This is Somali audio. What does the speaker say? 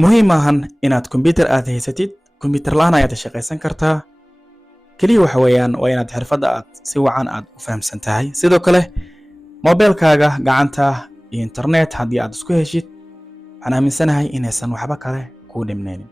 muhiim ahan inaad computer aad haysatid computer laan ayaad shaqaysan kartaa kaliya waxa weeyaan waa inaad xirfadda aad si wacan aad u fahamsan tahay sidoo kale mobilkaaga gacanta iyo internet haddii aad isku heshid waxaan aaminsanahay inaysan waxba kale ku dhimneen